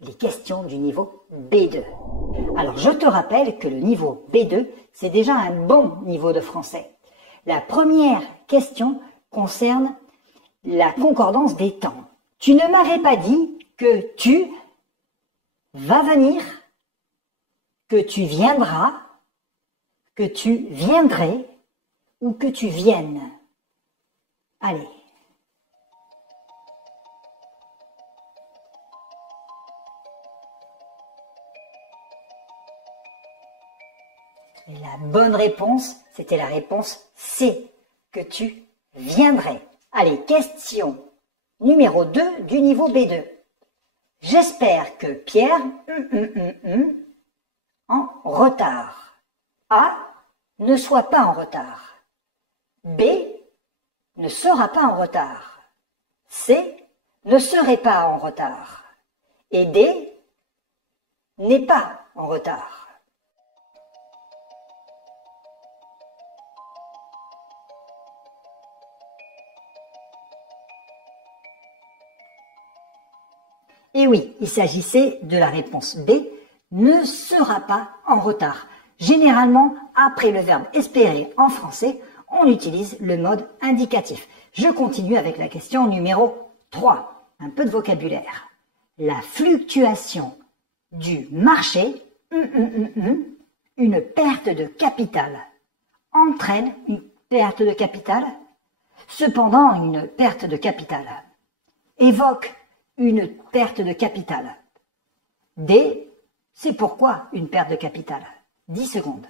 les questions du niveau B2. Alors je te rappelle que le niveau B2, c'est déjà un bon niveau de français. La première question concerne la concordance des temps. Tu ne m'aurais pas dit que tu vas venir, que tu viendras, que tu viendrais ou que tu viennes. Allez. Et la bonne réponse, c'était la réponse C, que tu viendrais. Allez, question numéro 2 du niveau B2. J'espère que Pierre en retard. A, ne soit pas en retard. B, ne sera pas en retard. C, ne serait pas en retard. Et D, n'est pas en retard. Et oui, il s'agissait de la réponse B, ne sera pas en retard. Généralement, après le verbe espérer en français, on utilise le mode indicatif. Je continue avec la question numéro 3. Un peu de vocabulaire. La fluctuation du marché, une perte de capital, entraîne une perte de capital. Cependant, une perte de capital évoque une perte de capital. D, c'est pourquoi une perte de capital. 10 secondes.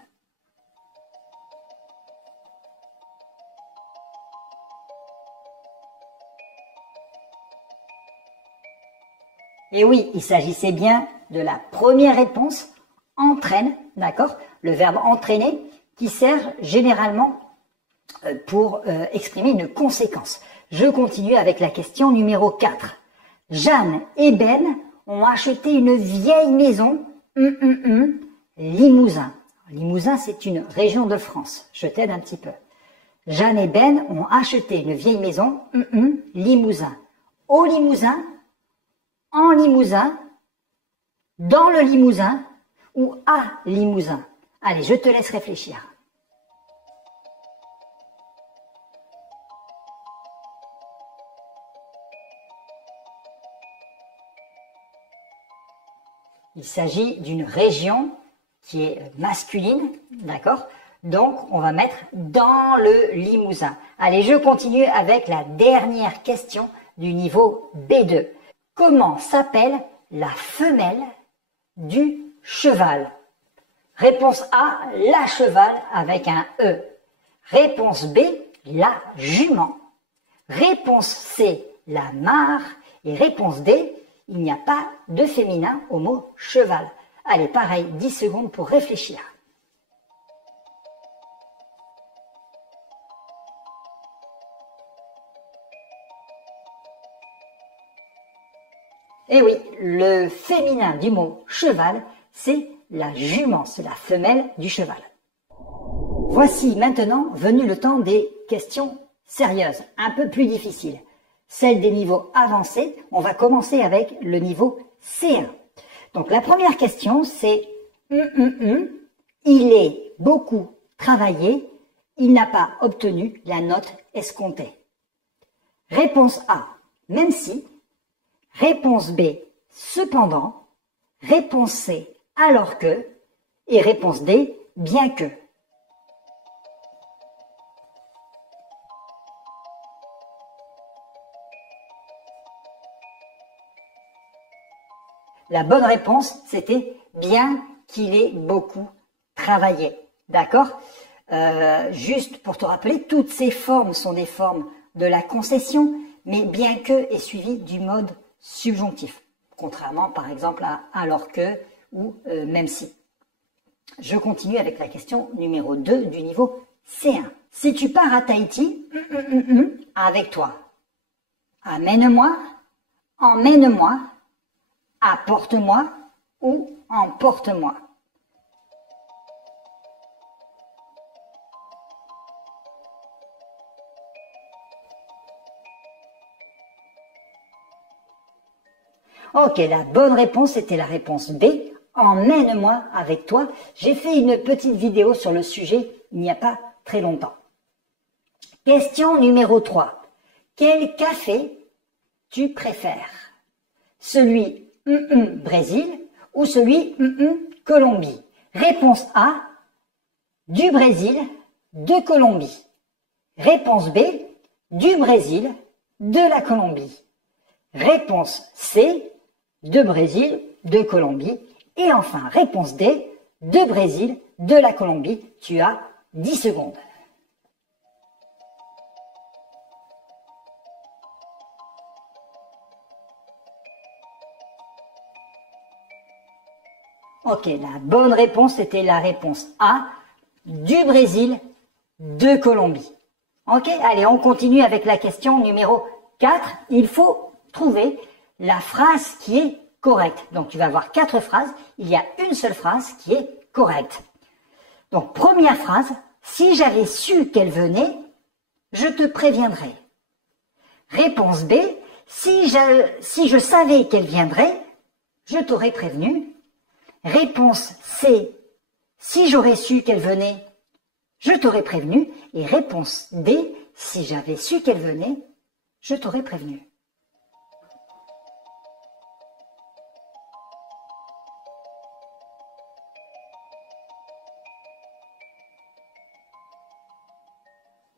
Et oui, il s'agissait bien de la première réponse, entraîne, d'accord? Le verbe entraîner qui sert généralement pour exprimer une conséquence. Je continue avec la question numéro 4. Jeanne et Ben ont acheté une vieille maison, Limousin. Limousin, c'est une région de France. Je t'aide un petit peu. Jeanne et Ben ont acheté une vieille maison, Limousin. Au Limousin, en Limousin, dans le Limousin ou à Limousin. Allez, je te laisse réfléchir. Il s'agit d'une région qui est masculine, d'accord? Donc, on va mettre dans le Limousin. Allez, je continue avec la dernière question du niveau B2. Comment s'appelle la femelle du cheval? Réponse A, la cheval avec un E. Réponse B, la jument. Réponse C, la mare. Et réponse D, il n'y a pas de féminin au mot cheval. Allez, pareil, 10 secondes pour réfléchir. Et oui, le féminin du mot cheval, c'est la jument, c'est la femelle du cheval. Voici maintenant venu le temps des questions sérieuses, un peu plus difficiles. Celles des niveaux avancés, on va commencer avec le niveau C1. Donc la première question c'est il est beaucoup travaillé, il n'a pas obtenu la note escomptée. Réponse A, même si. Réponse B, cependant. Réponse C, alors que. Et réponse D, bien que. La bonne réponse, c'était bien qu'il ait beaucoup travaillé. D'accord? Juste pour te rappeler, toutes ces formes sont des formes de la concession, mais bien que est suivi du mode subjonctif. Contrairement, par exemple, à alors que ou même si. Je continue avec la question numéro 2 du niveau C1. Si tu pars à Tahiti, avec toi, amène-moi, emmène-moi, apporte-moi ou emporte-moi. Ok, la bonne réponse était la réponse B. Emmène-moi avec toi. J'ai fait une petite vidéo sur le sujet il n'y a pas très longtemps. Question numéro 3. Quel café tu préfères? Celui Brésil ou celui Colombie? Réponse A, du Brésil, de Colombie. Réponse B, du Brésil, de la Colombie. Réponse C, de Brésil, de Colombie. Et enfin, réponse D, de Brésil, de la Colombie. Tu as 10 secondes. Ok, la bonne réponse était la réponse A, du Brésil, de Colombie. Ok, allez, on continue avec la question numéro 4. Il faut trouver la phrase qui est correcte. Donc, tu vas avoir 4 phrases. Il y a une seule phrase qui est correcte. Donc, première phrase. Si j'avais su qu'elle venait, je te préviendrais. Réponse B. Si je savais qu'elle viendrait, je t'aurais prévenu. Réponse C. Si j'aurais su qu'elle venait, je t'aurais prévenu. Et réponse D. Si j'avais su qu'elle venait, je t'aurais prévenu.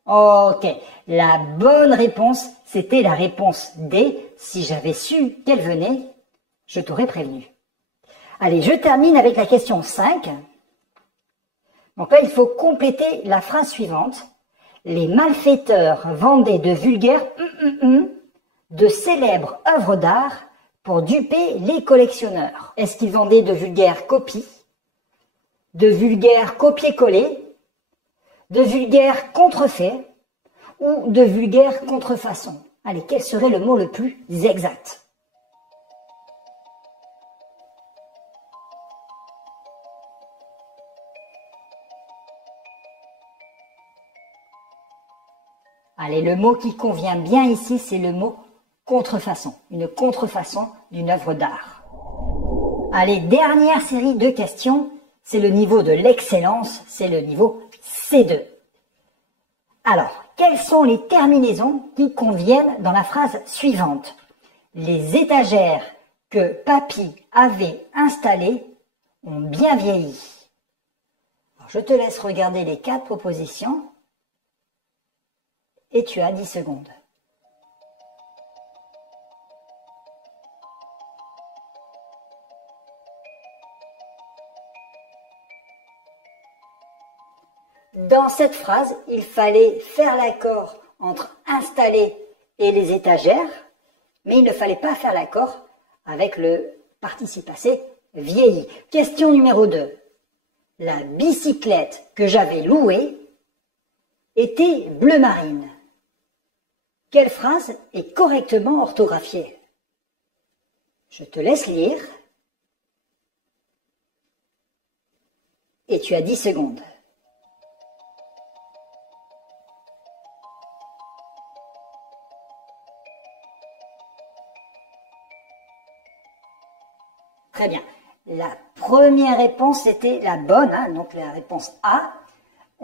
Ok, la bonne réponse, c'était la réponse D. Si j'avais su qu'elle venait, je t'aurais prévenu. Allez, je termine avec la question 5. Donc là, il faut compléter la phrase suivante. Les malfaiteurs vendaient de vulgaires de célèbres œuvres d'art pour duper les collectionneurs. Est-ce qu'ils vendaient de vulgaires copies, de vulgaires copier-coller, de vulgaires contrefaits ou de vulgaires contrefaçons? Allez, quel serait le mot le plus exact? Allez, le mot qui convient bien ici, c'est le mot contrefaçon. Une contrefaçon d'une œuvre d'art. Allez, dernière série de questions. C'est le niveau de l'excellence, c'est le niveau C2. Alors, quelles sont les terminaisons qui conviennent dans la phrase suivante? Les étagères que Papy avait installées ont bien vieilli. Alors, je te laisse regarder les 4 propositions. Et tu as 10 secondes. Dans cette phrase, il fallait faire l'accord entre installer et les étagères, mais il ne fallait pas faire l'accord avec le participe passé vieilli. Question numéro 2. La bicyclette que j'avais louée était bleu marine. Quelle phrase est correctement orthographiée? Je te laisse lire. Et tu as 10 secondes. Très bien. La première réponse était la bonne, donc la réponse A.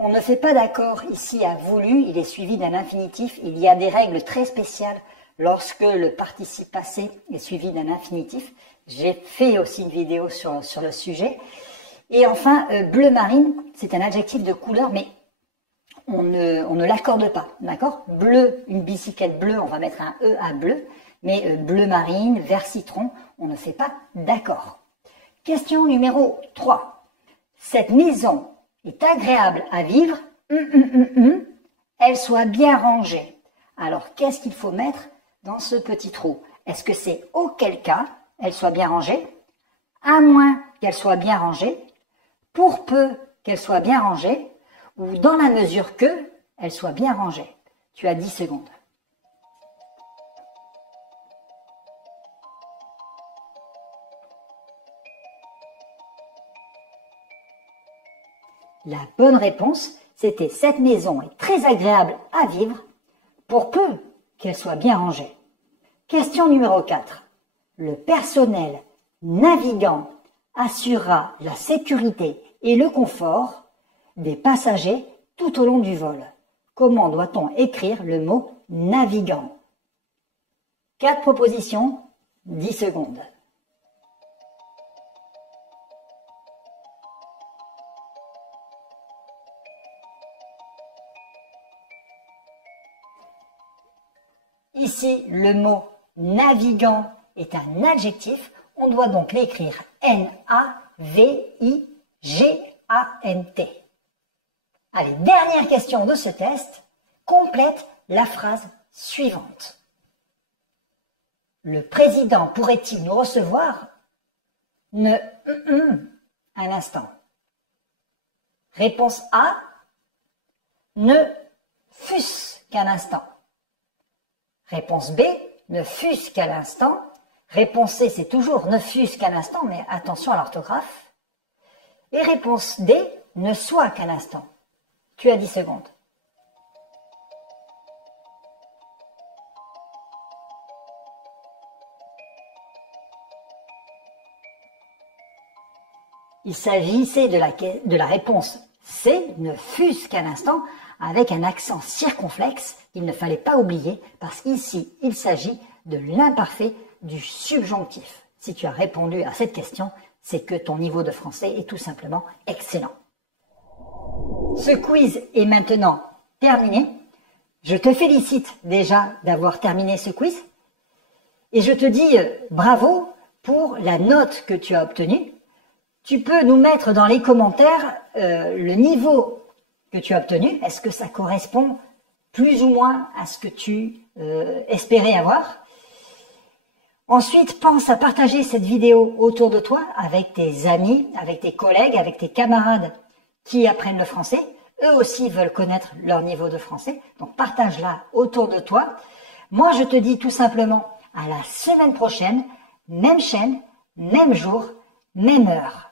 On ne fait pas d'accord ici à voulu, il est suivi d'un infinitif. Il y a des règles très spéciales lorsque le participe passé est suivi d'un infinitif. J'ai fait aussi une vidéo sur le sujet. Et enfin, bleu marine, c'est un adjectif de couleur, mais on ne l'accorde pas, d'accord? Bleu, une bicyclette bleue, on va mettre un E à bleu, mais bleu marine, vert citron, on ne fait pas d'accord. Question numéro 3. Cette maison est agréable à vivre, elle soit bien rangée. Alors, qu'est-ce qu'il faut mettre dans ce petit trou? Est-ce que c'est auquel cas elle soit bien rangée, à moins qu'elle soit bien rangée, pour peu qu'elle soit bien rangée, ou dans la mesure que elle soit bien rangée? Tu as 10 secondes. La bonne réponse, c'était cette maison est très agréable à vivre pour peu qu'elle soit bien rangée. Question numéro 4. Le personnel navigant assurera la sécurité et le confort des passagers tout au long du vol. Comment doit-on écrire le mot navigant? 4 propositions, 10 secondes. Ici, le mot navigant est un adjectif. On doit donc l'écrire N-A-V-I-G-A-N-T. Allez, dernière question de ce test. Complète la phrase suivante. Le président pourrait-il nous recevoir? Un instant. Réponse A. Ne fût-ce qu'un instant. Réponse B. Ne fût-ce qu'à l'instant. Réponse C, c'est toujours ne fût-ce qu'un instant, mais attention à l'orthographe. Et réponse D, ne soit qu'un instant. Tu as 10 secondes. Il s'agissait de la réponse C, ne fût-ce qu'un instant, avec un accent circonflexe qu'il ne fallait pas oublier, parce qu'ici, il s'agit de l'imparfait du subjonctif. Si tu as répondu à cette question, c'est que ton niveau de français est tout simplement excellent. Ce quiz est maintenant terminé. Je te félicite déjà d'avoir terminé ce quiz. Et je te dis bravo pour la note que tu as obtenue. Tu peux nous mettre dans les commentaires le niveau que tu as obtenu. Est-ce que ça correspond plus ou moins à ce que tu espérais avoir? Ensuite, pense à partager cette vidéo autour de toi avec tes amis, avec tes collègues, avec tes camarades qui apprennent le français. Eux aussi veulent connaître leur niveau de français. Donc partage-la autour de toi. Moi, je te dis tout simplement à la semaine prochaine, même chaîne, même jour, même heure.